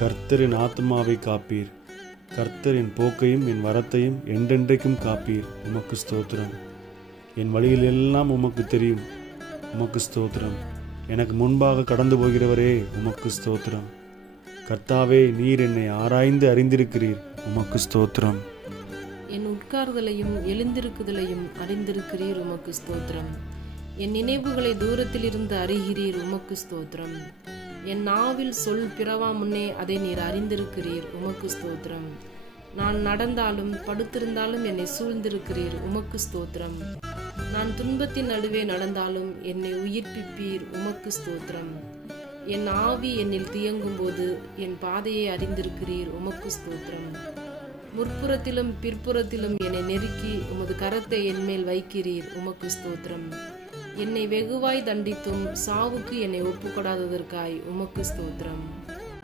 கர்த்தரின் ஆத்மாவை காப்பீர். கர்த்தர் என் போக்கையும் என் வரத்தையும் என்றென்றைக்கும் காப்பீர். உமக்கு ஸ்தோத்திரம். என் வழியில் எல்லாம் உமக்கு தெரியும். உமக்கு ஸ்தோத்திரம். எனக்கு முன்பாக கடந்து போகிறவரே, உமக்கு ஸ்தோத்திரம். கர்த்தாவே, நீர் என்னை ஆராய்ந்து அறிந்திருக்கிறீர். உமக்கு ஸ்தோத்திரம். என் உட்கார்தலையும் எழுந்திருக்குதலையும் அறிந்திருக்கிறீர். உமக்கு ஸ்தோத்திரம். என் நினைவுகளை தூரத்திலிருந்து அறிகிறீர். உமக்கு ஸ்தோத்திரம். என் நாவில் சொல் பிறவா முன்னே அதை நீர் அறிந்திருக்கிறீர். உமக்கு ஸ்தோத்திரம். நான் நடந்தாலும் படுத்திருந்தாலும் என்னை சூழ்ந்திருக்கிறீர். உமக்கு ஸ்தோத்திரம். நான் துன்பத்தின் நடுவே நடந்தாலும் என்னை உயிர்ப்பிப்பீர். உமக்கு ஸ்தோத்திரம். என் ஆவி என்னில் தியங்கும் போது என் பாதையை அறிந்திருக்கிறீர். உமக்கு ஸ்தோத்திரம். முற்புறத்திலும் பிற்புறத்திலும் என்னை நெருக்கி உமது கரத்தை என்மேல் வைக்கிறீர். உமக்கு ஸ்தோத்திரம். என்னை வெகுவாய் தண்டித்தும் சாவுக்கு என்னை ஒப்புக்கொடாததற்காய் உமக்கு ஸ்தோத்திரம்.